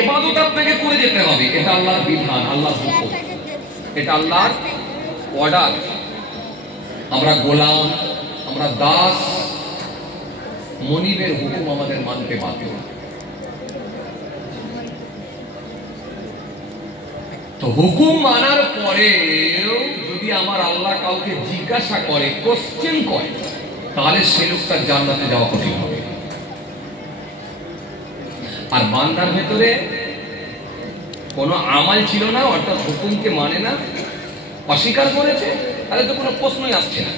ইবাদত আপনাকে করে যেতে হবে, এটা আল্লাহর বিধান, আল্লাহর হুকুম, এটা আল্লাহর অর্ডার। আমরা গোলাম, আমরা দাস, মনিবের হুকুম আমাদের মানতে বাধ্য। তো হুকুম মানার পরেও যদি আমার আল্লাহ কাউকে জিজ্ঞাসা করে, কোশ্চেন করে, তাহলে সে লোকটার জান্নাতে যাওয়া কঠিন হবে। আর বান্দার ভেতরে কোনো আমাল ছিল না, অর্থাৎ হুকুমকে মানে না, অস্বীকার করেছে, তাহলে তো কোনো প্রশ্নই আসছে না।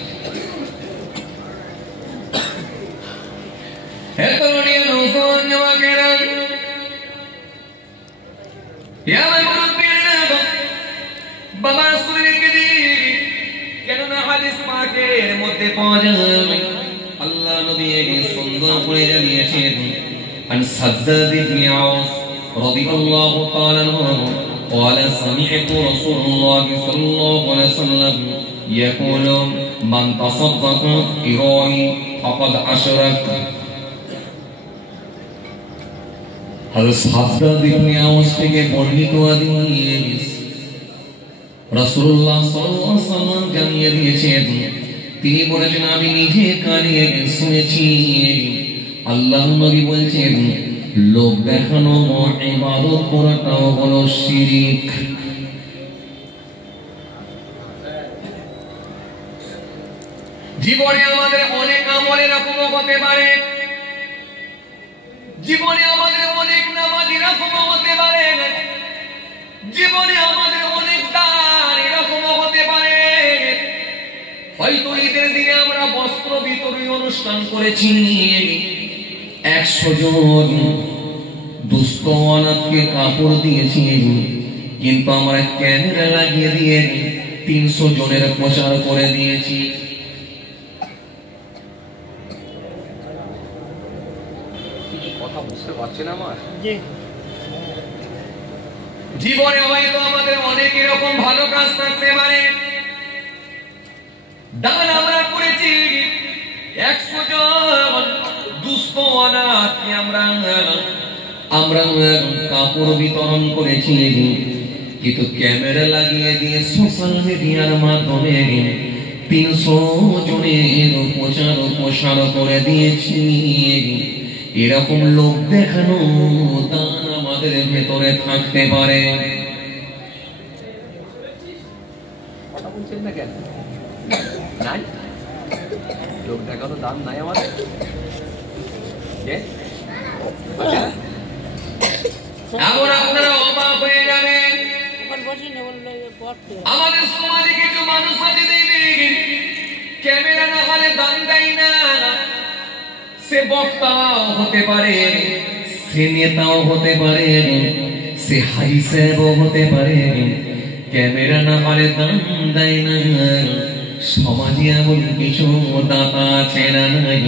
কেননা হাদিস পাকের মধ্যে পাওয়া যায়, আল্লাহ নবী সুন্দর করে জানিয়েছেন, عن سداد بن عوف رضي الله تعالى عنه قال سمعت رسول الله صلى الله عليه وسلم يقول من تصدق إرائي فقد أشرك। হযরত সাদদাদ ইবনে আওস থেকে বর্ণিত হাদিস, রাসূলুল্লাহ সাল্লাল্লাহু আলাইহি ওয়াসাল্লাম জানিয়ে দিয়েছেন, তিনি বলেছেন, আমি নিজে কানে শুনেছি, আল্লাহ নবী বলছেন, লোক দেখানো ইবাদত করাটাও হলো শিরক। জীবনে আমাদের অনেক আমল এরকম হতে পারে, জীবনে আমাদের অনেক নামাজ এরকম হতে পারে, জীবনে আমাদের অনেক দান এরকম হতে পারে। হয়তো ঈদের দিনে আমরা বস্ত্র বিতরণী অনুষ্ঠান করেছি, 100 জন দুস্থ অনাথকে কাপড় দিয়েছি, কিন্তু আমরা ক্যামেরা লাগিয়ে দিয়ে 300 জনের প্রচার করে দিয়েছি। কিছু কথা বুঝতে পারছেন আমার? জীবনে হয়তো আমাদের অনেক এরকম ভালো কাজ থাকতে পারে, দান আমরা করেছি, 100 জন দুস্থ অনাথকে আমরা কাপড় বিতরণ করেছি, কিন্তু ক্যামেরা লাগিয়ে দিয়ে সোশ্যাল মিডিয়ার মাধ্যমে 300 জনের প্রচার করে দিয়েছি। এরকম লোক দেখানো দান আমাদের ভেতরে থাকতে পারে। কথা বলছেন না কেন? নাই লোক দেখানো দান নাই আমাদের। এখন আপনারা অবাক হয়ে যাবেন, আমাদের সমাজে কিছু মানুষ আছে দেখবেন ক্যামেরা না হলে দান দেয় না। সে বক্তাও হতে পারে, সে নেতাও হতে পারে, সে হাই সাহেবও হতে পারে, ক্যামেরা না হলে দান দেয় না। সমাজে এমন কিছু দাতা আছে না নাই?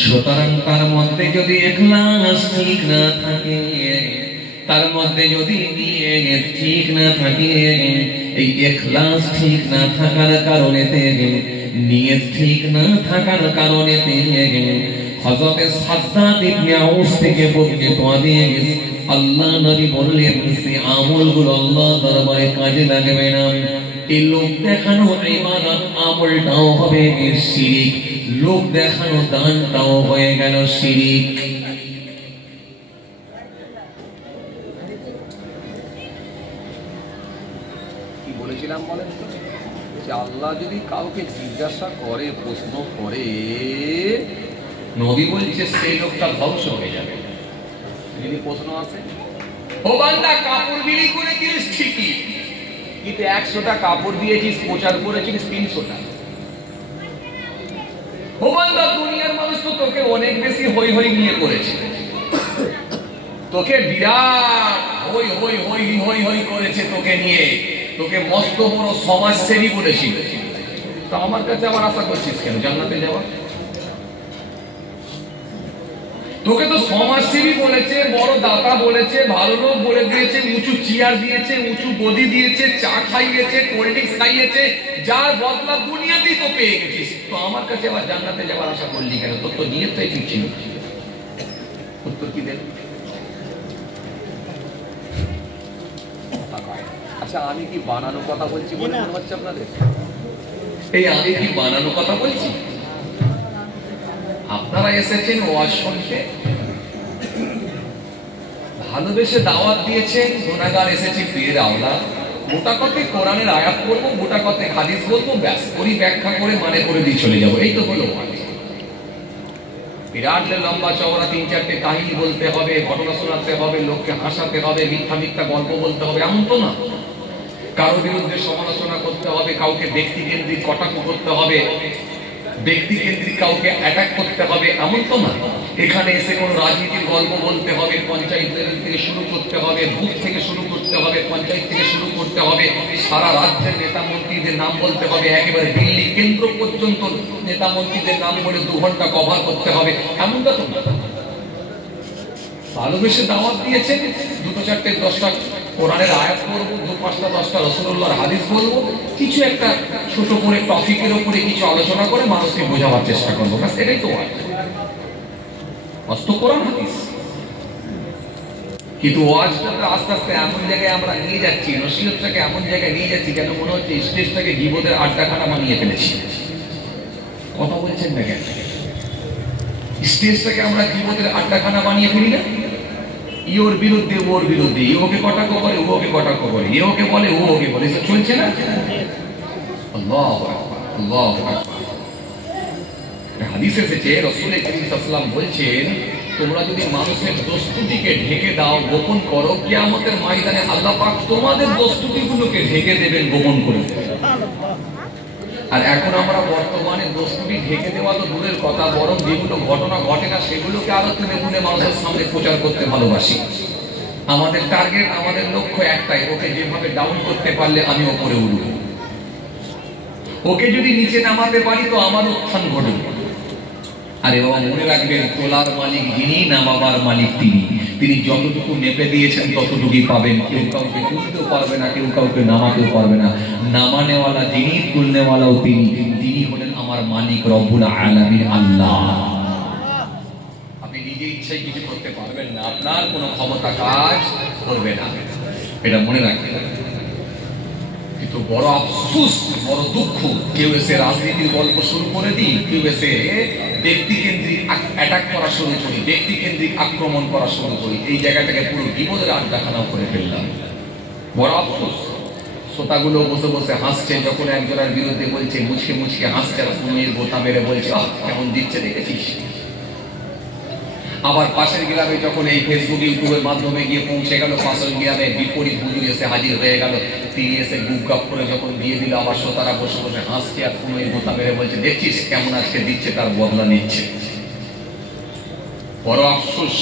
সুতরাং তার মধ্যে যদি ইখলাস ঠিক না থাকে, তার মধ্যে যদি নিয়ত ঠিক না থাকে, এই ইখলাস ঠিক না থাকার কারণে, নিয়ত ঠিক না থাকার কারণে হযরত সাদদাদ ইবনে আওস থেকে বর্ণিত হাদিস, আল্লাহ নবী বললেন, সে আমলগুলো আল্লাহ দরবারে কাজে লাগবে না। এই লোক দেখানো ইবাদত আমলটাও হবে শিরক, লোক দেখানো দানটাও হয়ে গেল শিরক। কি বলেছিলাম বলেন তো, যে আল্লাহ যদি কাউকে জিজ্ঞাসা করে, প্রশ্ন করে, নবী বলছে সেই লোকটা ধ্বংস হয়ে যাবে। যদি প্রশ্ন আসে, ও বান্দা কাপড় বিলি করেছিস ঠিকই, কিন্তু 100টা কাপড় দিয়েছিস, প্রচার করেছিস 300টা। ও বান্দা দুনিয়ার মানুষ তো তোকে অনেক বেশি হই হই নিয়ে করেছে, তোকে বিরাট হই হই হই হই হই করেছে তোকে নিয়ে, তোকে মস্ত বড় সমাজসেবী বলেছিল। তো আমার কাছে আবার আশা করছিস কেন জান্নাতে যাওয়া? তোকে তো সমাজসেবী বলেছে, বড় দাতা বলেছে, ভালো লোক বলে দিয়েছে, উঁচু চেয়ার দিয়েছে, উঁচু গদি দিয়েছে, চা খাইয়েছে, কোল্ড ড্রিঙ্কস খাইয়েছে, যার বদলা দুনিয়াতেই তো পেয়ে গেছিস। তো আমার কাছে আবার জান্নাতে যাওয়ার আশা করলি কেন? তোর তো নিয়তটাই ঠিক ছিল। উত্তর কি দেন? আচ্ছা আমি কি বানানো কথা বলছি বলে মনে হচ্ছে আপনাদের? এই আমি কি বানানো কথা বলছি? আপনারা এসেছেন ওয়াজ শুনতে, ভালোবেসে দাওয়াত দিয়েছেন, গুনাহগার এসেছে পীরের আওলাদ, মোটা কথায় কোরআনের আয়াত পড়বো, মোটা কথায় হাদিস বলবো, ব্যাস ওরই ব্যাখ্যা করে মানে করে দিয়ে চলে যাবো, এই তো হলো ওয়াজ। বিরাট লম্বা চওড়া 3-4টে কাহিনী বলতে হবে, ঘটনা শোনাতে হবে, লোককে হাসাতে হবে, মিথ্যা মিথ্যা গল্প বলতে হবে, এমন তো না। কারো বিরুদ্ধে সমালোচনা করতে হবে, কাউকে ব্যক্তি কেন্দ্রিক কটাক্ষ করতে হবে, ব্যক্তি কেন্দ্রিক কাউকে অ্যাটাক করতে হবে, এমন তো না। এখানে এসে কোনো রাজনীতির গল্প বলতে হবে, পঞ্চায়েত থেকে শুরু করতে হবে, বুথ থেকে শুরু করতে হবে, পঞ্চায়েত থেকে শুরু করতে হবে, সারা রাজ্যের নেতা মন্ত্রীদের নাম বলতে হবে, একেবারে দিল্লি কেন্দ্র পর্যন্ত নেতা মন্ত্রীদের নাম বলে 2 ঘন্টা কভার করতে হবে, এমনটা তো না। ভালোবেসে দাওয়াত দিয়েছেন, 2-4টে 10টা কোরআনের আয়াত পড়বো, 2-5টা 10টা রাসূলুল্লাহর হাদিস বলবো, কিছু একটা ছোট করে টপিকের উপরে কিছু আলোচনা করে মানুষকে বোঝাবার চেষ্টা করবো, ব্যাস এটাই তো ওয়াজ। অস্ত কোরআন হাদিস। কিন্তু ওয়াজটাকে আস্তে আস্তে এমন জায়গায় আমরা নিয়ে যাচ্ছি, নসিহতটাকে এমন জায়গায় নিয়ে যাচ্ছি যেন মনে হচ্ছে স্টেজটাকে গীবতের আড্ডাখানা বানিয়ে ফেলেছি। কথা বলছেন না কেন? স্টেজটাকে আমরা গীবতের আড্ডাখানা বানিয়ে ফেলি না? ইওর বিরুদ্ধে ওর বিরুদ্ধে, ইওকে কটাক্ষ করে ওকে কটাক্ষ করে, ইওকে বলে ওকে বলে, এসব চলছে না? আল্লাহু আকবার, আল্লাহু আকবার। হাদিসে এসেছে রাসূল করিম সাল্লাল্লাহু আলাইহি ওয়াসাল্লাম বলছেন, তোমরা যদি মানুষের দোস্তুতিকে ঢেকে দাও, গোপন করো, কিয়ামতের ময়দানে আল্লাহ পাক তোমাদের দোস্তুতিগুলোকে ঢেকে দেবেন, গোপন করে দেবেন। আর এখন আমরা বর্তমানে দোস্তুতি ঢেকে দেওয়া তো দূরের কথা, বরং যেগুলো ঘটনা ঘটে না সেগুলোকে আরো তুলে তুলে মানুষের সামনে প্রচার করতে ভালোবাসি। আমাদের টার্গেট, আমাদের লক্ষ্য একটাই, ওকে যেভাবে ডাউন করতে পারলে আমি ওপরে উঠব, ওকে যদি নিচে নামাতে পারি তো আমার উত্থান ঘটবে। আরে বাবা মনে রাখবেন, তোলার মালিক যিনি, নামাবার মালিক তিনি। তিনি যতটুকু মেপে দিয়েছেন ততটুকুই পাবেন। কেউ কাউকে তুলতেও পারবে না, কেউ কাউকে নামাতেও পারবে না। নামানেওয়ালা যিনি, তুলনেওয়ালাও তিনি। তিনি হলেন আমার মালিক রব্বুল আলামিন আল্লাহ। আপনি নিজে ইচ্ছায় কিছু করতে পারবেন না, আপনার কোনো ক্ষমতা কাজ করবে না, এটা মনে রাখবেন। কিন্তু বড় আফসোস, বড় দুঃখ, কেউ এসে রাজনীতির গল্প শুরু করে দিই, কেউ এসে ব্যক্তি কেন্দ্রিক অ্যাটাক করা শুরু করি, ব্যক্তি কেন্দ্রিক আক্রমণ করা শুরু করি, এই জায়গাটাকে পুরো বিপদের আড্ডাখানাও করে ফেললাম। বড় আফসোস। শ্রোতাগুলো বসে বসে হাসছে, যখন একজনের বিরুদ্ধে বলছে মুচকে মুচকে হাসছে, আর পুনের গোতা মেরে বলছে আহ কেমন দিচ্ছে দেখেছিস। আবার পাশের গ্রামে যখন এই ফেসবুক ইউটিউবের মাধ্যমে গিয়ে পৌঁছে গেল, পাশের গ্রামে বিপরীত হুজুর এসে হাজির হয়ে গেল, তিনি এসে গুপগাপ করে যখন দিয়ে দিল, আবার শ্রোতারা বসে বসে হাসছে আর পুনের গোতা মেরে বলছে দেখছিস কেমন আজকে দিচ্ছে, তার বদলা নিচ্ছে। বড় আফসোস।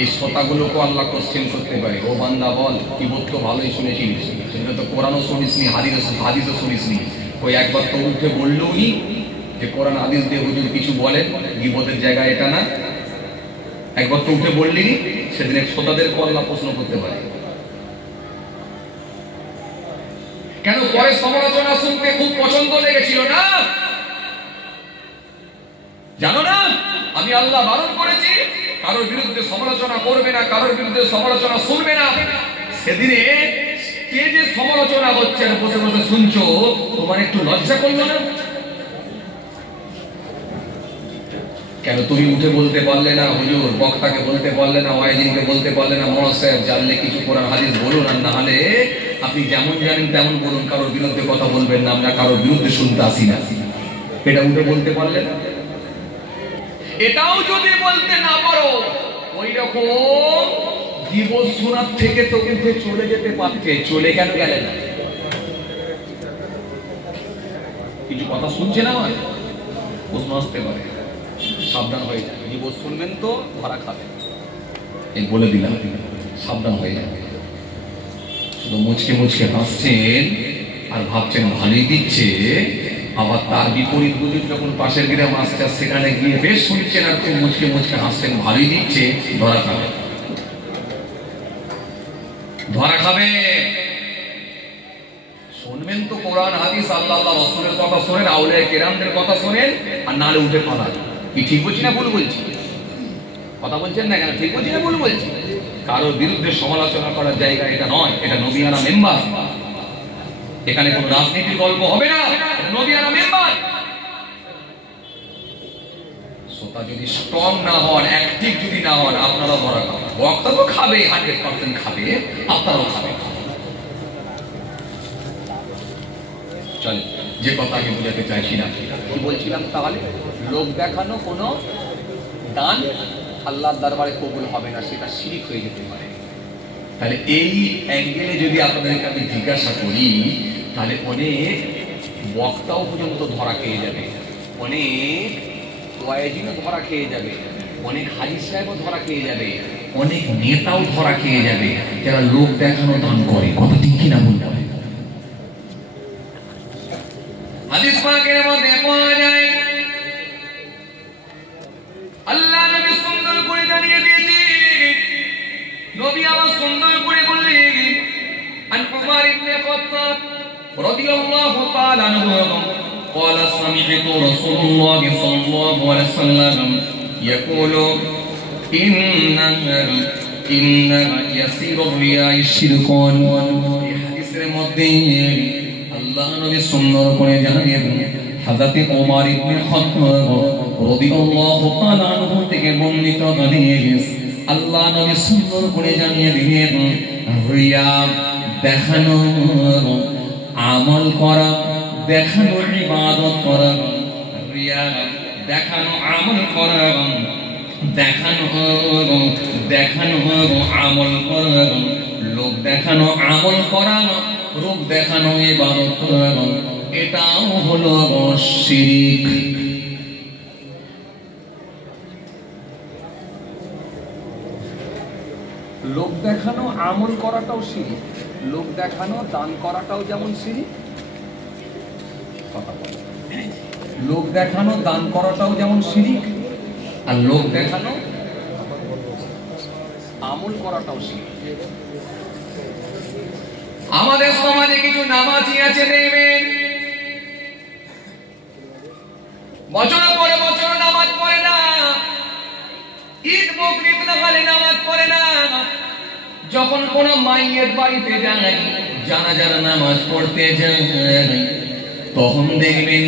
এই শ্রোতাগুলোকে আল্লাহ কোশ্চেন করতে পারে, ও বান্দা বল কি বলতো ভালোই শুনেছিস, সেটা তো কোরআনও শুনিসনি, হাদিসও শুনিসনি। ওই একবার তো উঠে বললো উনি যে কোরআন হাদিস দিয়ে হুজুর কিছু বলেন, গীবতের জায়গা এটা না। একবার তো উঠে বললি, সেদিন শ্রোতাদের আল্লাহ প্রশ্ন করতে পারে। কেন পরে সমালোচনা শুনতে খুব পছন্দ লেগেছিল না? জানো না আমি আল্লাহ বারণ করেছি কারোর বিরুদ্ধে সমালোচনা করবে না, কারোর বিরুদ্ধে সমালোচনা শুনবে না। সেদিনে কে যে সমালোচনা হচ্ছে বসে বসে শুনছো, তোমার একটু লজ্জা করলো না? কেন তুমি উঠে বলতে পারলে না, হুজুর বক্তাকে বলতে পারলে না, ওয়াইজিনকে বলতে পারলে না, মোল্লা সাহেব জানলে কিছু কোরআন হাদিস বলুন, আর না হলে আপনি যেমন জানেন তেমন বলুন, কারোর বিরুদ্ধে কথা বলবেন না, আমরা কারোর বিরুদ্ধে শুনতে আসি না। এটা উঠে বলতে পারলে না? এটাও যদি বলতে না পারো, ওই রকম জীবন শোনার থেকে তো উঠে চলে যেতে পারতে, চলে কেন গেলে না? কিছু কথা শুনছে না, প্রশ্ন আসতে পারে, সাবধান হয়ে যাবে। জীবন শুনবেন তো ধরা খাবেন, এই বলে দিলাম, সাবধান হয়ে যাবে। শুধু মুচকে মুচকে হাসছেন আর ভাবছেন ভালোই দিচ্ছে, আবার তার বিপরীত হুজুর যখন পাশের গ্রামে আসছে সেখানে গিয়ে বেশ শুনছেন আর খুব মুচকে মুচকে হাসছেন, ভালোই দিচ্ছে, ধরা খাবে, ধরা খাবে। শুনবেন তো কোরআন হাদিস, আল্লাহ রাসূলের কথা শোনেন, আউলিয়া কেরামদের কথা শোনেন, আর নালে উঠে পালান। কি ঠিক বলছি না ভুল বলছি? কথা বলছেন না কেন? ঠিক বলছি না ভুল বলছি? কারোর বিরুদ্ধে সমালোচনা করার জায়গা এটা নয়, এটা নবিয়ানা মেম্বার। এখানে কোনো রাজনীতির গল্প হবে না, নবিয়ানা মেম্বার। শ্রোতা যদি স্ট্রং না হন, অ্যাক্টিভ যদি না হন, আপনারাও ধরা খাবেন। বক্তা তো খাবে, 100% খাবে, আপনারাও খাবেন। চল, যে কথা আমি বোঝাতে চাইছি না, কি বলছিলাম তাহলে? লোক দেখানো কোনো দান আল্লাহর দরবারে কবুল হবে না, সেটা শিরক হয়ে যেতে পারে। তাহলে এই অ্যাঙ্গেলে যদি আপনাদেরকে আমি জিজ্ঞাসা করি, তাহলে অনেক বক্তাও পর্যন্ত ধরা খেয়ে যাবে, অনেক ওয়াইজিনও ধরা খেয়ে যাবে, অনেক হাজি সাহেবও ধরা খেয়ে যাবে, অনেক নেতাও ধরা খেয়ে যাবে যারা লোক দেখানো দান করে। কথা ঠিক কিনা বলতে হবে? হাদিস পাকের মধ্যে পাওয়া যায়, আল্লাহ নবী সুন্দর করে জানিয়ে দিয়েছেন, নবী আবার সুন্দর করে বললেন, আন উমর ইবনে খাত্তাব রাদিয়াল্লাহু তাআলা আনহু قال سمعت رسول الله صلى الله عليه وسلم يقول إن يسير الرياء شرك। এই হাদিসের মধ্যে আল্লাহ নবী সুন্দর করে জানিয়েছেন, হযরত ওমর ইবনে খাত্তাব রাদিয়াল্লাহু তাআলা আনহু থেকে বর্ণিত হাদিস, আল্লাহ নবী সুন্দর করে জানিয়ে দিলেন, রিয়া দেখানো, আমল করা, দেখানো ইবাদত করা, রিয়া দেখানো, আমল করা, দেখানো আমল করা, লোক দেখানো, আমল করা, রূপ দেখানো, ইবাদত করা, এটাও হলো শিরক। লোক দেখানো, আমল করাটাও শিরক, লোক দেখানো, দান করাটাও যেমন শিরক। কথা বলে, লোক দেখানো, দান করাটাও যেমন শিরক, আর লোক দেখানো, আমল করাটাও শিরক। আমাদের সমাজে কিছু নামাজি আছে, দেখবেন বছর পরে বছর নামাজ পড়ে না, ঈদ বকরিদ নামালে নামাজ পড়ে না, যখন কোন মাইয়ের বাড়িতে যায়, জানাজার নামাজ পড়তে যায়, তখন দেখবেন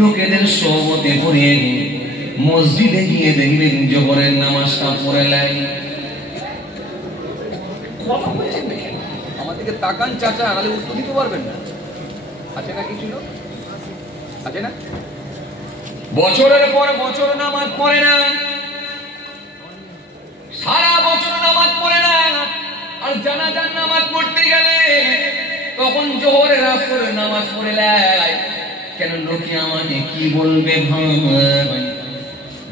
লোকেদের সোহবতে পড়ে মসজিদে গিয়ে দেখবেন জোহরের নামাজটা পড়ে নেয়। আমাদেরকে তাকান চাচা, নাহলে উত্তর দিতে পারবেন না। আছে না কিছু লোক আছে না, বছরের পর বছর নামাজ পড়ে না, সারা বছর নামাজ পড়ে না, আর জানাজার নামাজ পড়তে গেলে তখন জোহরের আসরের নামাজ পড়ে নেয়। কেন? লোকে আমাকে কি বলবে ভাই?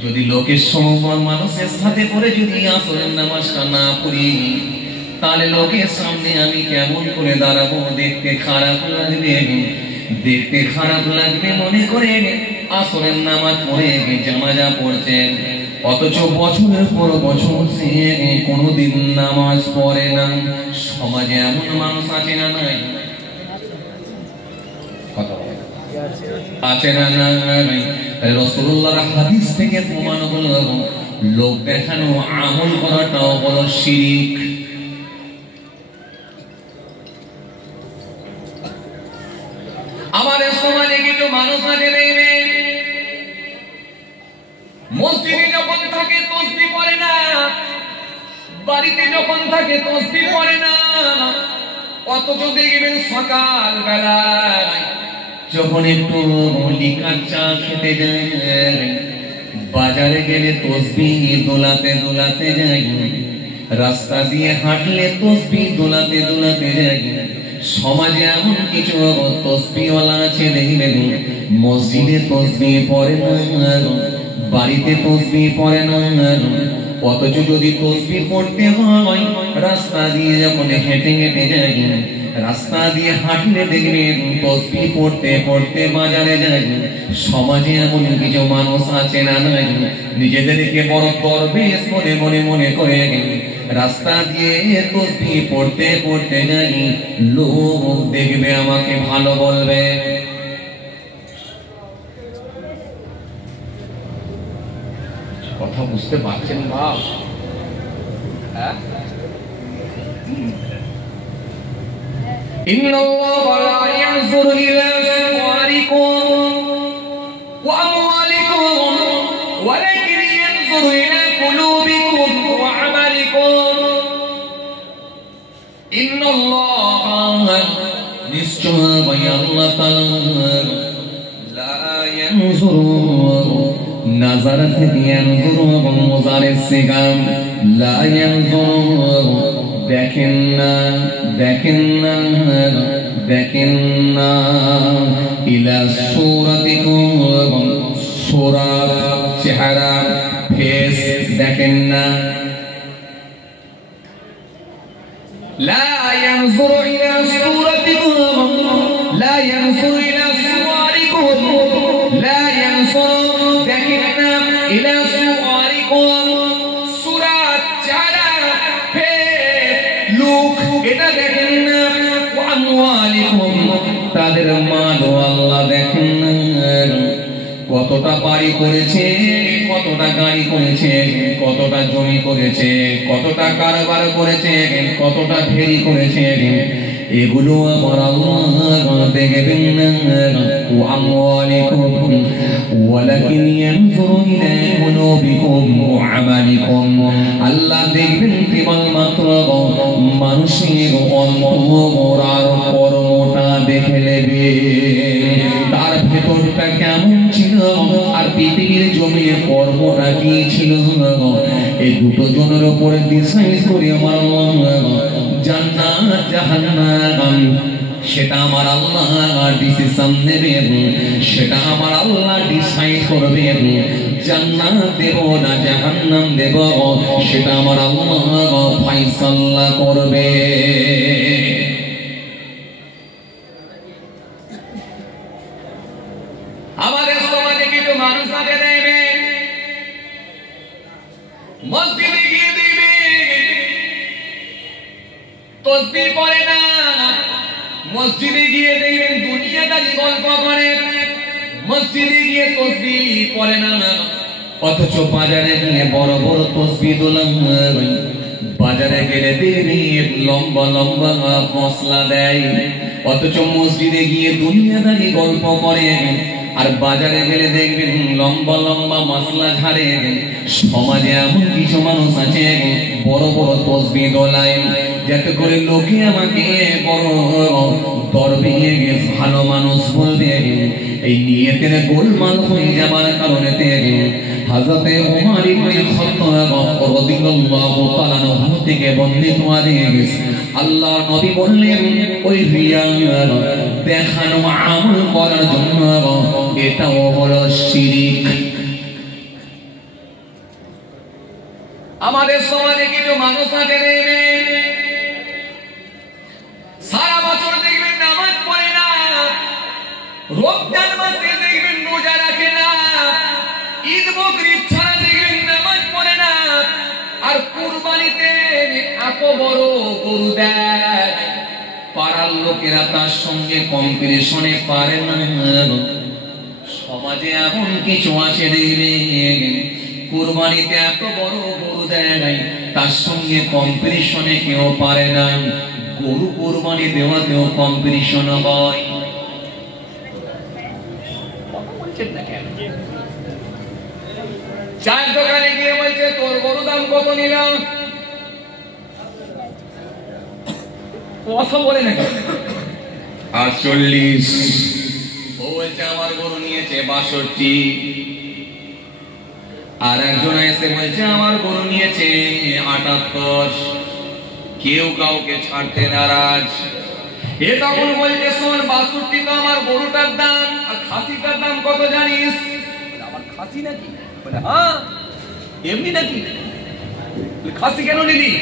যদি লোকের সমবর মানুষের সাথে পড়ে যদি আসরের নামাজটা না পড়ি, তাহলে লোকের সামনে আমি কেমন করে দাঁড়াবো? দেখতে খারাপ লাগবে, দেখতে খারাপ লাগবে মনে করে আসরের নামাজ পড়ে জানাজা পড়ছেন, অথচ বছরের পর বছর সে কোনোদিন নামাজ পড়ে না। সমাজে এমন মানুষ আছে না নাই? কথা বলে আছে না নাই? রাসূলুল্লাহর হাদিস থেকে প্রমাণ হলো, লোক দেখানো, আমল করাটাও বড় শিরক। আমাদের সমাজে কিছু মানুষ আছে, দেখবেন মসজিদে যখন থাকে তাসবিহ পড়ে না, বাড়িতে যখন থাকে তাসবিহ পড়ে না, অথচ দেখবেন সকাল বেলায় যখন একটু লিকার চা খেতে যায়, বাজারে গেলে তাসবিহ দোলাতে দোলাতে যায়, রাস্তা দিয়ে হাঁটলে তাসবিহ দোলাতে দোলাতে যায়। সমাজে এমন কিছু তাসবিহওয়ালা আছে, দেখবেন মসজিদে তাসবিহ পড়ে না, বাড়িতে তাসবিহ পড়ে না, অথচ যদি তাসবিহ পড়তে হয় রাস্তা দিয়ে যখন হেঁটে হেঁটে যায়, রাস্তা দিয়ে হাঁটলে দেখবেন তাসবিহ পড়তে পড়তে বাজারে যায়। সমাজে এমন কিছু মানুষ আছে না নাই? নিজেদেরকে বড় দরবেশ মনে মনে মনে করে রাস্তা দিয়ে তাসবিহ পড়তে পড়তে যাই, লোক দেখবে আমাকে ভালো বলবে। কথা বুঝতে পারছেন বাপ? হ্যাঁ, ইন্নাল্লাহা লা ইয়ানজুরু ইলা আমওয়ালিকুম ওয়া আমওয়ালিকুম ওয়ালাকিন ইয়ানজুরু ইলা কুলুবিকুম ওয়া আমালিকুম। ইন্নাল্লাহা নিশ্চয় আল্লাহ তাআলা লা ইয়ানজুরু নাজার থেকে ইয়ানজুরু এবং মুজারের সিগাম লা ইয়ানজুরু দেখেন না ইলা সূরাতিকুম সূরাত চেহারা ফেস দেখেন না। লা ইয়ানজুরু ইলা সূরাতিকুম লা ইয়ানজুরু ইলা সুওয়ারিকুম লা ইয়ানজুরু দেখেন না ইলা সুওয়ারিকুম সূরাত চেহারা ফেস লুক এটা দেখেন না। ওয়া আমওয়ালিকুম তাদের মাল আল্লাহ দেখেন না, কতটা বাড়ি করেছে, কতটা গাড়ি করেছে, কতটা জমি করেছে, কতটা কারবার করেছে, কতটা ফেরি করেছে, এগুলো আমার আল্লাহ দেখবেন না। ওয়া আমওয়ালিকুম ওয়ালাকিন ইয়ানজুরু ইলা কুলুবিকুম ওয়া আমালিকুম আল্লাহ দেখবেন কেবলমাত্র মানুষের অন্তর আর কর্মটা দেখে নেবে, তার ভেতরটা কেমন ছিল আর পৃথিবীর জমির কর্মটা কি ছিল। এই দুটো জনের উপরে ডিসাইড করে আমার জান্নাত জাহান্নাম সেটা আমার আল্লাহ ডিসিশন নেবে, সেটা আমার আল্লাহ ডিসাইড করবে। জান্নাত দেব না জাহান্নাম দেব সেটা আমার আল্লাহ ফয়সালা করবে। আমাদের সমাজে কিছু মানুষ আছে দেখবেন মসজিদে গিয়ে দেখবেন তসবিহ পড়ে না, মসজিদে গিয়ে দেখবেন দুনিয়াদারি গল্প করে, মসজিদে গিয়ে তসবিহ পড়ে না, অথচ বাজারে গিয়ে বড় বড় তসবিহ দোলান, বাজারে গেলে দেখবেন লম্বা লম্বা মশলা দেয়, অথচ মসজিদে গিয়ে দুনিয়াদারি গল্প করে আর বাজারে গেলে দেখবেন লম্বা লম্বা মশলা ঝাড়ে। সমাজে এমন কিছু মানুষ আছে বড় বড় তসবিহ দোলায় যাতে করে লোকে আমাকে বড় দরবেশে ভালো মানুষ বলবে। এই নিয়তের গোলমাল হয়ে যাবার কারণে হযরতে ওমর ইবনে খাত্তাব রাদিয়াল্লাহু তাআলা আনহু থেকে বর্ণিত হাদিস আল্লাহর নবী বললেন ওই রিয়া দেখানো আমল করার জন্য এটাও হলো শিরক। আমাদের সমাজে কিছু মানুষ আছে সারা বছর দেখবেন নামাজ পড়ে না, রমজান মাসে দেখবেন রোজা রাখে না, ঈদ বকরিদ ছাড়া দেখবেন নামাজ পড়ে না, আর কুরবানিতে এত বড় গরু দেয়, পাড়ার লোকেরা তার সঙ্গে কম্পিটিশনে পারে না। সমাজে এমন কিছু আছে দেখবেন কুরবানিতে এত বড় গরু দেয়, তার সঙ্গে কম্পিটিশনে কেউ পারে না। গরু কুরবানি দেওয়াতেও কম্পিটিশন হয়। চার দোকানে গিয়ে বলছে তোর গরু দাম কত নিলাম, কথা বলে নাকি 48, ও বলছে আমার গরু নিয়েছে 62, আর একজন এসে বলছে আমার গরু নিয়েছে 78। কেউ কাউকে ছাড়তে নারাজ। এ তখন বলছে শোন 62 তো আমার গরুটার দাম, আর খাসিটার দাম কত জানিস? আমার খাসি নাকি? বলে হ্যাঁ এমনি নাকি? খাসি কেন নিলি?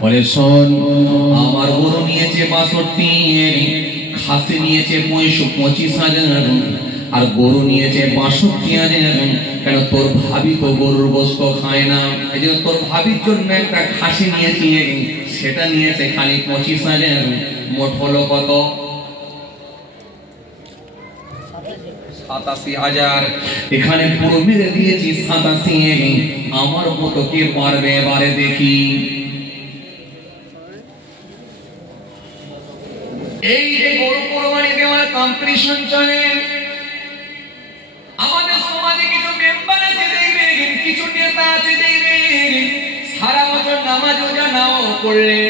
বলে শোন আমার গরু নিয়েছে 62, খাসি নিয়েছে 25,000, আর গরু নিয়েছে 62,000। কেন তোর ভাবি তো গরুর গোশত খায় না, এই জন্য তোর ভাবির জন্য একটা খাসি নিয়েছি, সেটা নিয়েছে খালি 25,000। মোট হলো কত? 87,000। এখানে পুরো মেরে দিয়েছি 87। আমার মতো কে পারবে এবারে দেখি? এই যে গরু কোরবানি দেওয়ার কম্পিটিশন চলে, আমাদের সমাজে কিছু মেম্বার আছে দেখবেন, কিছু নেতা আছে দেখবেন, সারা বছর নামাজ রোজা নাও করলে,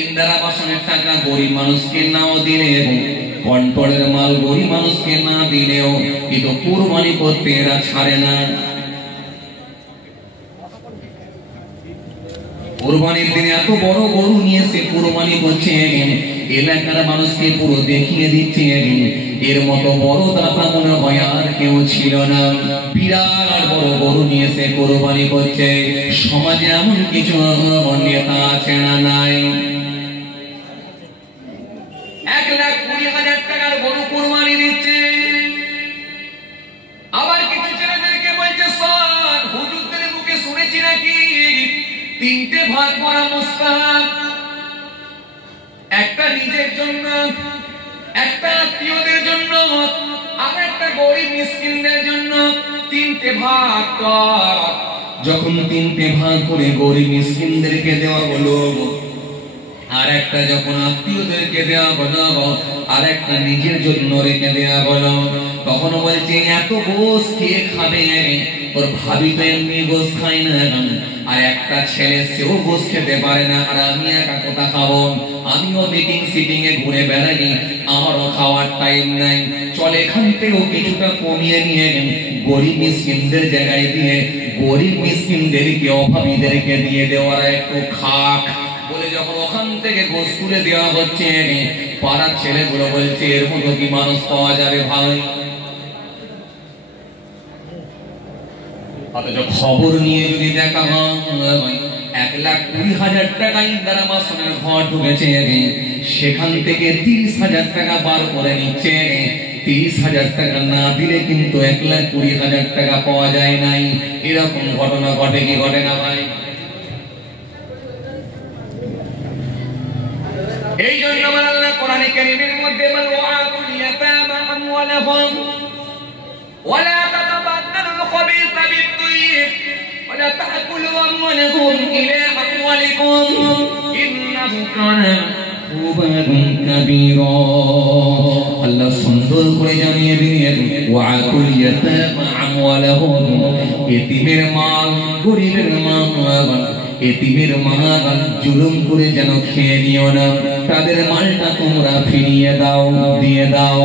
ইন্দিরা আবাসনের টাকা গরিব মানুষকে নাও দিলে, কন্ট্রোলের মাল গরিব মানুষকে না দিলেও কিন্তু কুরবানি করতে এরা ছাড়ে না। কুরবানির দিনে এত বড় গরু নিয়ে সে কুরবানি করছে, এলাকার মানুষকে পুরো দেখিয়ে দিচ্ছে এর মতো বড় দাতা মনে হয় আর কেউ ছিল না। বিরাট বড় গরু নিয়ে সে কুরবানি করছে। সমাজে এমন কিছু নেতা আছে না নাই? 1,20,000 টাকার গরু কুরবানি দিচ্ছে। আবার কিছু ছেলেদেরকে বলছে, সব হুজুরদের মুখে শুনেছি নাকি 3টে ভাগ করা মুস্তাহাব, একটা নিজের জন্য, একটা আত্মীয়দের জন্য, আর একটা গরিব মিসকিনদের জন্য। 3টে ভাগ কর। যখন 3টে ভাগ করে গরিব মিসকিনদেরকে দেওয়া হলো, আর একটা যখন আত্মীয়দেরকে দেওয়া হলো, আর একটা নিজের জন্য রেখে দেওয়া হলো, তখন বলছে এত গোশ কে খাবে? ওর ভাবি তো এমনি গোশ খায় না, আর একটা ছেলে সেও গোশ খেতে পারে না, আর আমি একা কোথা খাবো? আমিও মিটিং সিটিং এ ঘুরে বেড়াই, আমারও খাওয়ার টাইম নাই। চল এখান থেকেও কিছুটা কমিয়ে নিয়ে গরিব মিসকিনদের জায়গায় দিয়ে গরিব মিসকিনদেরকে, অভাবীদেরকে দিয়ে দেওয়ার একটু খাক বলে যখন ওখান থেকে গোশ তুলে দেওয়া হচ্ছে, পাড়ার ছেলেগুলো বলছে এর মতো কি মানুষ পাওয়া যাবে ভাই? অথচ খবর নিয়ে যদি দেখা হয় 1,20,000 টাকা ইন্দিরা আবাসনের ঘর ঢুকেছে, সেখান থেকে 30,000 টাকা বার করে নিচ্ছে। 30,000 টাকা না দিলে কিন্তু 1,20,000 টাকা পাওয়া যায় নাই। এরকম ঘটনা ঘটে কি ঘটে না ভাই? এই জন্য আল্লাহ কোরআনে কারীমের মধ্যে ওয়াআতুল ইয়াতামা আমওয়ালাহুম ওয়ালা তাতাবাদদালুল খাবিসা বিত-তাইয়্যিব ওয়ালা তা'কুলু আমওয়ালাহুম ইলা আমওয়ালিকুম ইন্নাহু কানা খুবান কাবীরা। আল্লাহ সুন্দর করে জানিয়ে দিলেন ওয়াআতুল ইয়াতামা আমওয়ালাহুম, এতিমের মাল, গরিবের মাল, এতিমের মাল জুলুম করে যেন খেয়ে নিও না, তাদের মালটা তোমরা ফিরিয়ে দাও, দিয়ে দাও।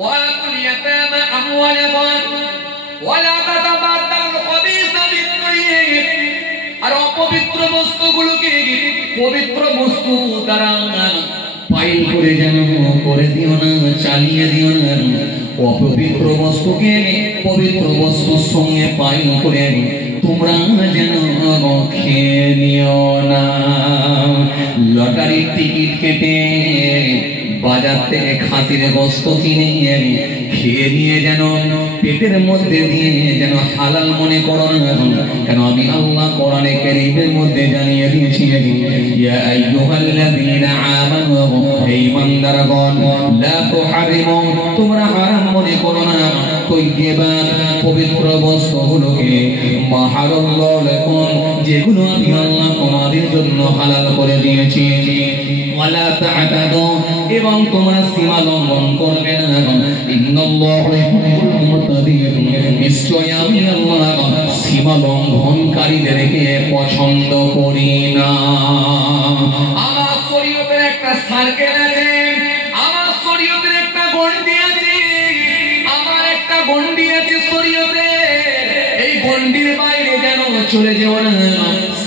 ওয়াকুল ইয়াতামা আমওয়ালাহুম ওয়ালা তাতাবাদদালুল খাবিসা বিত-তাইয়্যিব, আর অপবিত্র বস্তুগুলোকে পবিত্র বস্তু দ্বারা ফাইল করে যেন করে দিও না, চালিয়ে দিও না। অপবিত্র বস্তুকে পবিত্র বস্তুর সঙ্গে ফাইল করে তোমরা যেন খেয়ে নিও না। লটারির টিকিট কেটে বাজার থেকে খাসির গোশত কিনে খেয়ে নিয়ে যেন পেটের মধ্যে দিয়ে যেন হালাল মনে করো না। কেন আমি আল্লাহ কোরআনে কারীমের মধ্যে জানিয়ে দিয়েছি, ইয়া আইয়ুহাল্লাযীনা আমানু, হে ঈমানদারগণ, লা তুহারিমু, তোমরা হারাম মনে করো না তাইয়্যিবাত, পবিত্র বস্তুগুলোকে, মা হারাল্লাহু লাকুম, যেগুলো আমি আল্লাহ তোমাদের জন্য হালাল করে দিয়েছি। ওয়ালা তা'তাদু, এবং তোমরা সীমা লঙ্ঘন করবে না। ইন্নাল্লাহু ইউহিব্বুল মুতাদিন, নিশ্চয় আমি আল্লাহ সীমা লঙ্ঘনকারীদেরকে পছন্দ করি না। আমার শরীয়তের একটা সার্কেল আছে, আমার শরীয়তের একটা গণ্ডি আছে, আমার একটা গণ্ডি আছে শরীয়তে। এই গণ্ডির বাইরে যেন চলে যেও না,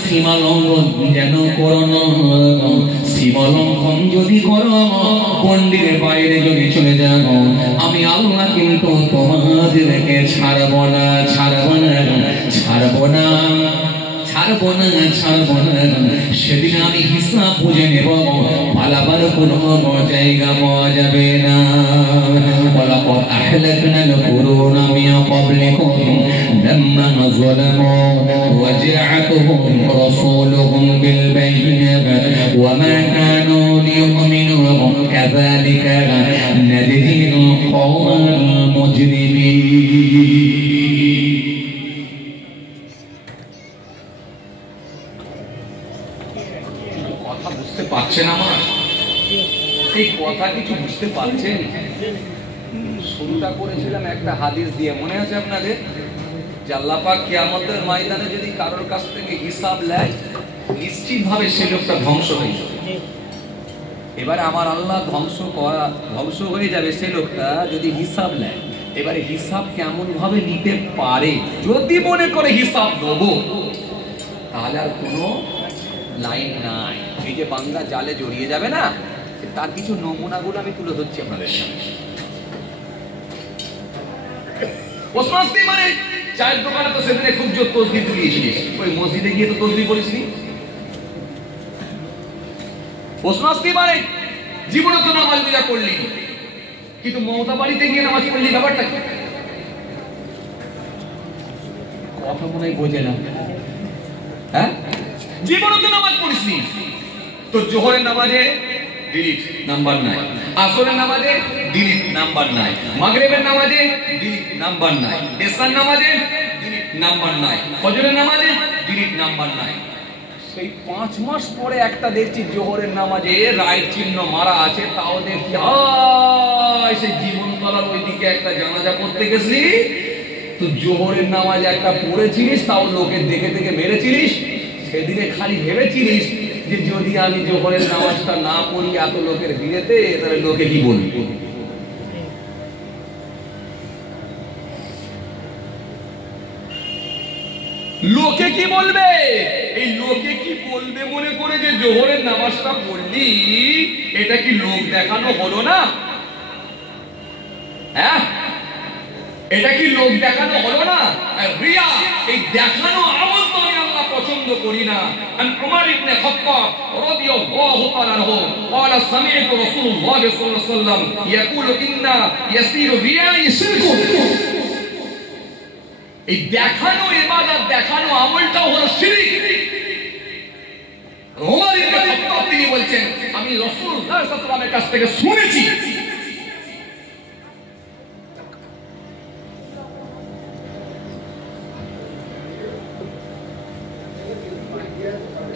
সীমা লঙ্ঘন যেন করো না। সীমা লঙ্ঘন যদি করো, গণ্ডির বাইরে যদি চলে যাও, আমি আল্লাহ কিন্তু তোমাদেরকে ছাড়বো না, ছাড়বো না, ছাড়বো না, ছাড়বো না, ছাড়বো না। সেদিন আমি হিসাব বুঝে নেব, পালাবার কোনো জায়গা পাওয়া যাবে না। ওয়ালাকাদ আহলাকনাল কুরুনা মিন ক্বাবলিকুম লাম্মা যালামু ওয়া জাআতুহুম রাসূলুহুম বিল বায়িনাতি ওয়া মা কানু লিয়ুমিনু কাযালিকা নাজজিল কওমাল মুজরিমিন। কথা বুঝতে পারছেন আমার? এই কথা কিছু বুঝতে পারছেন? শুরুটা করেছিলাম একটা হাদিস দিয়ে, মনে আছে আপনাদের? যে আল্লাহ পাক কিয়ামতের ময়দানে যদি কারোর কাছ থেকে হিসাব নেয়, নিশ্চিতভাবে সে লোকটা ধ্বংস হয়ে যাবে। এবারে আমার আল্লাহ ধ্বংস হয়ে যাবে সে লোকটা যদি হিসাব নেয়। এবারে হিসাব কেমন ভাবে নিতে পারে? যদি মনে করে হিসাব নেবো, তাহলে আর কোনো লাইন নাই। এই যে বাংলা জালে জড়িয়ে যাবে না, তার কিছু নমুনাগুলো আমি তুলে ধরছি আপনাদের সামনে। মানে চায়ের দোকানে তো সেদিনে খুব জোর তসবিহ তুলিয়েছিলিস, ওই মসজিদে গিয়ে তো তসবিহ পড়িসনি। প্রশ্ন আসতে পারে জীবনে তো নামাজ পূজা করলি, কিন্তু মমতা বাড়িতে গিয়ে নামাজ পড়লি, ব্যাপারটা কি? কথা মনে হয় বোঝে না। হ্যাঁ, জীবনে তো নামাজ পড়িসনি, তো জোহরের নামাজে ডিলিট নাম্বার নাই, আসরের নামাজে ডিলিট নাম্বার নাই, মাগরিবের নামাজে ডিলিট নাম্বার নাই, এশার নামাজে ডিলিট নাম্বার নাই, ফজরের নামাজে ডিলিট নাম্বার নাই। সেই 5 মাস পরে একটা দেখছি জোহরের নামাজে রাইট চিহ্ন মারা আছে, তাও দেখছি সেই জীবনতলার ওইদিকে একটা জানাজা পড়তে গেছিলি, তো জোহরের নামাজ একটা পড়েছিলিস, তাও লোকের দেখে দেখে মেরেছিলিস। সেদিনে খালি ভেবেছিলিস যে যদি আমি জোহরের নামাজটা না পড়ি এত লোকের ভিড়েতে, তাহলে লোকে কি বলবে? লোকে কি বলবে? এই লোকে কি বলবে মনে করে যে জোহরের নামাজটা পড়লি, এটা কি লোক দেখানো হলো না? হ্যাঁ, এটা কি লোক দেখানো হলো না? রিয়া, এই দেখানো আমল তো আমি আল্লাহ পছন্দ করি না। আন উমর ইবনে খাত্তাব রাদিয়াল্লাহু তাআলা আনহু قال سمعت رسول الله صلى الله عليه وسلم يقول ان يسير الرياء شرك। এই দেখানো ইবাদত, দেখানো আমলটাও হলো শিরক। উমর ইবনে খাত্তাব তিনি বলছেন, আমি রাসূলুল্লাহ সাল্লাল্লাহু আলাইহি ওয়াসাল্লামের কাছ থেকে শুনেছি,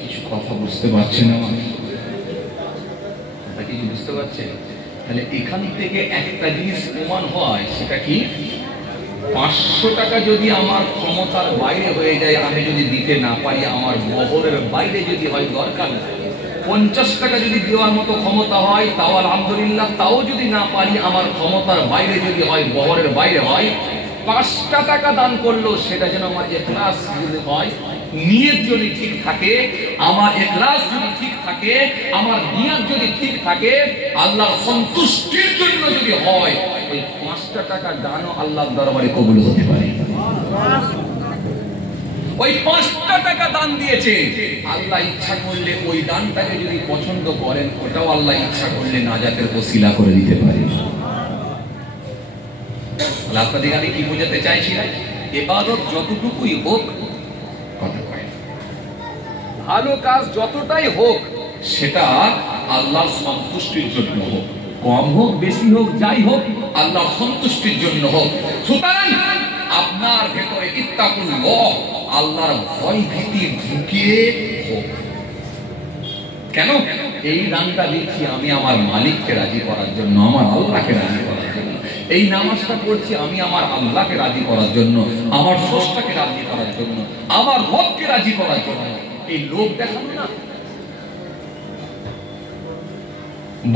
কিছু কথা বুঝতে পারছেন আমার? কিছু বুঝতে পারছেন? তাহলে এখান থেকে একটা জিনিস প্রমাণ হয়, সেটা কি? 500 টাকা যদি আমার ক্ষমতার বাইরে হয়ে যায়, আমি যদি দিতে না পারি, আমার বহরের বাইরে যদি হয় দরকার নাই। 50 টাকা যদি দেওয়ার মতো ক্ষমতা হয় তাও আলহামদুলিল্লাহ, তাও যদি না পারি, আমার ক্ষমতার বাইরে যদি হয়, বহরের বাইরে হয়, 5টা টাকা দান করলো, সেটা যেন আমার ইখলাস যদি হয়, নিয়ত যদি ঠিক থাকে, আমার ইখলাস যদি ঠিক থাকে, আমার নিয়ত যদি ঠিক থাকে, আল্লাহর সন্তুষ্টির জন্য যদি হয়, ওই 5টা টাকা দানও আল্লাহর দরবারে কবুল হতে পারে। ওই 5টা টাকা দান দিয়েছে, আল্লাহ ইচ্ছা করলে ওই দানটাকে যদি পছন্দ করেন, ওটাও আল্লাহ ইচ্ছা করলে নাজাতের ওসিলা করে দিতে পারে। আপনাদের আমি কি বোঝাতে চাইছিলাম? ইবাদত যতটুকুই হোক, ভালো কাজ যতটাই হোক, সেটা আল্লাহর সন্তুষ্টির জন্য হোক, কম হোক বেশি হোক, যাই হোক, আল্লাহর সন্তুষ্টির জন্য হোক। সুতরাং আপনার ভেতরে ইত্তাকুল্লাহ, আল্লাহর ভয় ভীতি ঢুকিয়ে হোক। কেন? এই দানটা দিচ্ছি আমি আমার মালিককে রাজি করার জন্য, আমার আল্লাহকে রাজি করার জন্য। এই নামাজটা পড়ছি আমি আমার আল্লাহকে রাজি করার জন্য, আমার স্রষ্টাকে রাজি করার জন্য, আমার রবকে রাজি করার জন্য। এই লোক দেখানো না।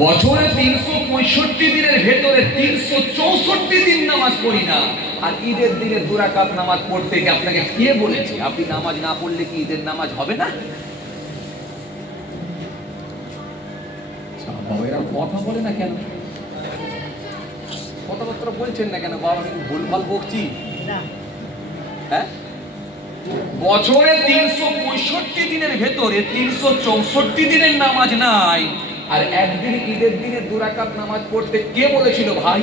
বছরে 365 দিনের ভেতরে 364 দিন নামাজ পড়ি না, আর ঈদের দিনে 2 রাকাত নামাজ পড়তে গিয়ে আপনাকে কে বলেছে আপনি নামাজ না পড়লে কি ঈদের নামাজ হবে না? এরা কথা বলে না কেন? কথাবার্তা বলছেন না কেন? বাবা আমি ভুলভাল বকছি? হ্যাঁ, বছরে 365 দিনের ভেতরে 364 দিনের নামাজ নাই, আর একদিন ঈদের দিনে 2 রাকাত নামাজ পড়তে কে বলেছিল ভাই?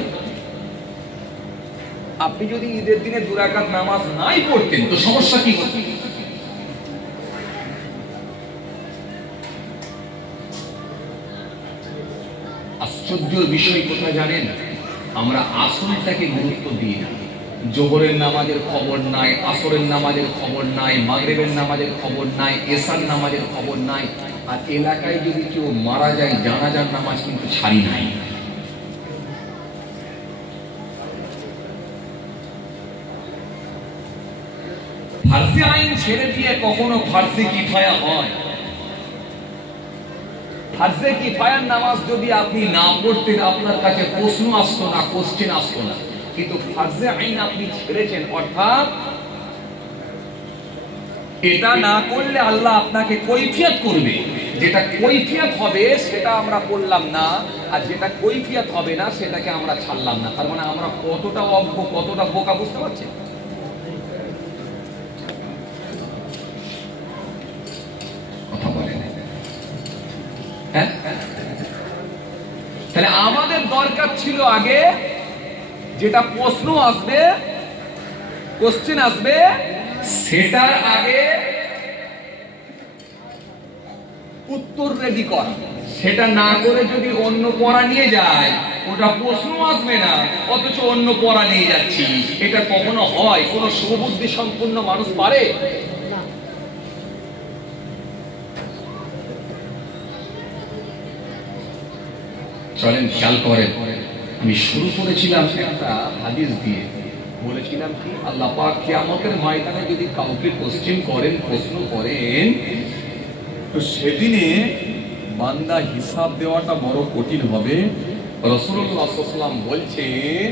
আপনি যদি ঈদের দিনে 2 রাকাত নামাজ নাই পড়তেন, তো সমস্যা কি হতো? আশ্চর্যের বিষয় কোথায় জানেন? আমরা আসলটাকে গুরুত্ব দিই না। জোহরের নামাজের খবর নাই, আসরের নামাজের খবর নাই, মাগরিবের নামাজের খবর নাই, এশার নামাজের খবর নাই। আর এলাকায় যদি কেউ মারা যায় জানাজার নামাজ কিন্তু ছাড়ি নাই। ফার্সি আইন ছেড়ে দিয়ে কখনো ফার্সি কিফায়া হয়? ফার্সি কিফায়ার নামাজ যদি আপনি না পড়তেন আপনার কাছে প্রশ্ন আসতো না, কোশ্চেন আসতো না। কিন্তু ফার্সি আইন আপনি ছেড়েছেন, অর্থাৎ এটা না করলে আল্লাহ আপনাকে কৈফিয়ত করবে। যেটা কৈফিয়ত হবে সেটা আমরা করলাম না, আর যেটা কৈফিয়ত হবে না সেটাকে আমরা ছাড়লাম না। তার মানে আমরা কতটা অজ্ঞ, কতটা বোকা, বুঝতে পারছেন? কথা বলেন। হ্যাঁ, তাহলে আমাদের দরকার ছিল আগে যেটা প্রশ্ন আসবে, কোশ্চেন আসবে, সেটার আগে উত্তর রেডি করা। সেটা না করে যদি অন্য পড়া নিয়ে যায়, ওটা প্রশ্ন আসবে না, অথচ অন্য পড়া নিয়ে যাচ্ছি, এটা কখনো হয়? কোন সুবুদ্ধি সম্পন্ন মানুষ পারে? চলেন খেয়াল করেন, আমি শুরু করেছিলাম একটা হাদিস দিয়ে। বলেছিলাম কি, আল্লাহ পাক কিয়ামতের ময়দানে যদি কাউকে কোশ্চেন করেন, প্রশ্ন করেন, তো সেদিনে বান্দা হিসাব দেওয়াটা বড় কঠিন হবে। রাসূলুল্লাহ সাল্লাল্লাহু আলাইহি ওয়াসাল্লাম বলছেন,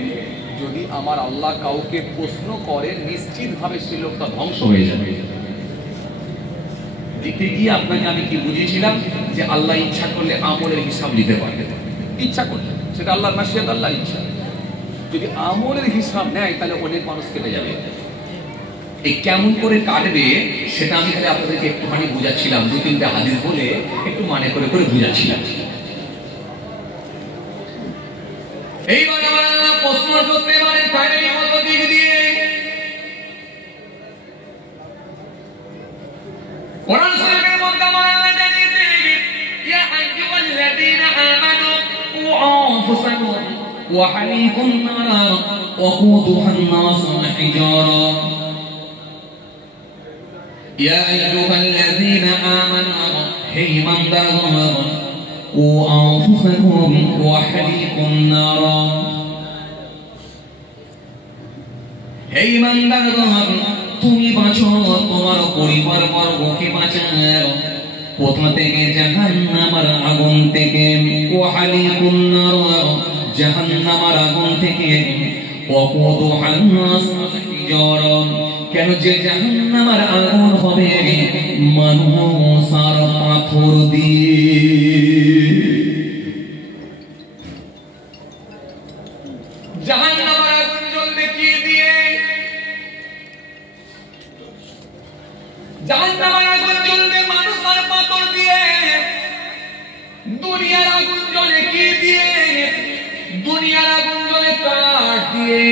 যদি আমার আল্লাহ কাউকে প্রশ্ন করে নিশ্চিতভাবে সে লোকটা ধ্বংস হয়ে যাবে। দিতে গিয়ে আপনাকে আমি কি বুঝিয়েছিলাম যে আল্লাহ ইচ্ছা করলে আমলের হিসাব নিতে পারবে, ইচ্ছা করলে, সেটা আল্লাহর মাশিয়াত, আল্লাহর ইচ্ছা। যদি আমলের হিসাব নেয় তাহলে অনেক মানুষ কেটে যাবে। এই কেমন করে কাটবে সেটা আমি খালি আপনাদেরকে একটুখানি বুঝাচ্ছিলাম, দু তিনটা হাদিস বলে একটু মানে করে করে বুঝাচ্ছিলাম। এইবার আমরা প্রশ্ন করতে পারেন টাইমের মতো দিক দিয়ে। কোরআন শরীফের মধ্যে আল্লাহ জানিয়ে দেন, ইয়া আইয়ুহাল্লাযীনা আমানু আনফুসাকুম ওয়া আহলিকুম নারা ওয়াকুদুহা আন-নাস ওয়াল হিজারা। ইয়া আইয়ুহাল্লাযীনা আমানু হে ঈমানদারগণ, ও আনফুসাকুম ওয়া আহলিকুম নারা, হে ঈমানদারগণ তুমি বাঁচো, তোমার পরিবার বর্গকে বাঁচাও কোথা থেকে? জাহান্নামের আগুন থেকে। ওয়া আহলিকুম নারা, জাহান্নামের আগুন থেকে। ওয়াকুদুহা আন-নাস ওয়াল হিজারা, কেন যে জাহান্নামের আগুন হবে মানুষ আর পাথর দিয়ে। জাহান্নামের আগুন জ্বলবে কি দিয়ে? জাহান্নামের আগুন জ্বলবে মানুষ আর পাথর দিয়ে। দুনিয়ার আগুন জ্বলে কি দিয়ে? দুনিয়ার আগুন জ্বলে কাঠ দিয়ে,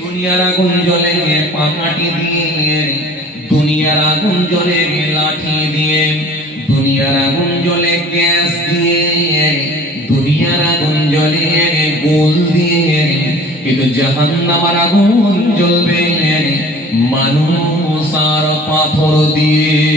দুনিয়ার আগুন জ্বলে পাকাটি দিয়ে, দুনিয়ার আগুন জ্বলে লাঠি দিয়ে, দুনিয়ার আগুন জ্বলে গ্যাস দিয়ে, দুনিয়ার আগুন জ্বলে গোল দিয়ে। কিন্তু জাহান্নামের আগুন জ্বলবে মানুষ আর পাথর দিয়ে।